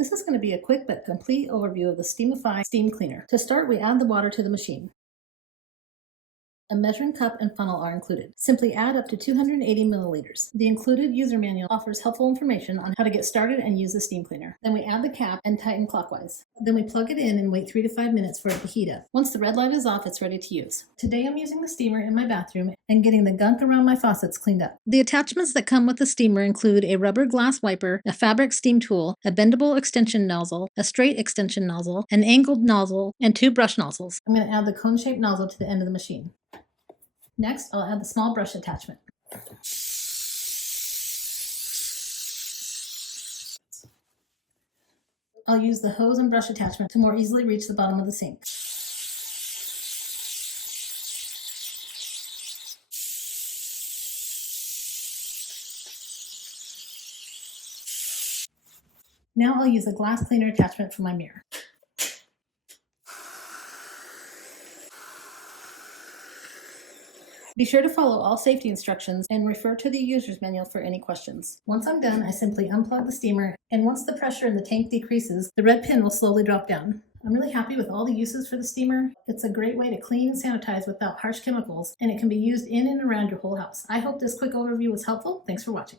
This is going to be a quick but complete overview of the Steamify steam cleaner. To start, we add the water to the machine. A measuring cup and funnel are included. Simply add up to 280 milliliters. The included user manual offers helpful information on how to get started and use the steam cleaner. Then we add the cap and tighten clockwise. Then we plug it in and wait 3 to 5 minutes for it to heat up. Once the red light is off, it's ready to use. Today I'm using the steamer in my bathroom and getting the gunk around my faucets cleaned up. The attachments that come with the steamer include a rubber glass wiper, a fabric steam tool, a bendable extension nozzle, a straight extension nozzle, an angled nozzle, and 2 brush nozzles. I'm going to add the cone-shaped nozzle to the end of the machine. Next, I'll add the small brush attachment. I'll use the hose and brush attachment to more easily reach the bottom of the sink. Now I'll use a glass cleaner attachment for my mirror. Be sure to follow all safety instructions and refer to the user's manual for any questions. Once I'm done, I simply unplug the steamer, and once the pressure in the tank decreases, the red pin will slowly drop down. I'm really happy with all the uses for the steamer. It's a great way to clean and sanitize without harsh chemicals, and it can be used in and around your whole house. I hope this quick overview was helpful. Thanks for watching.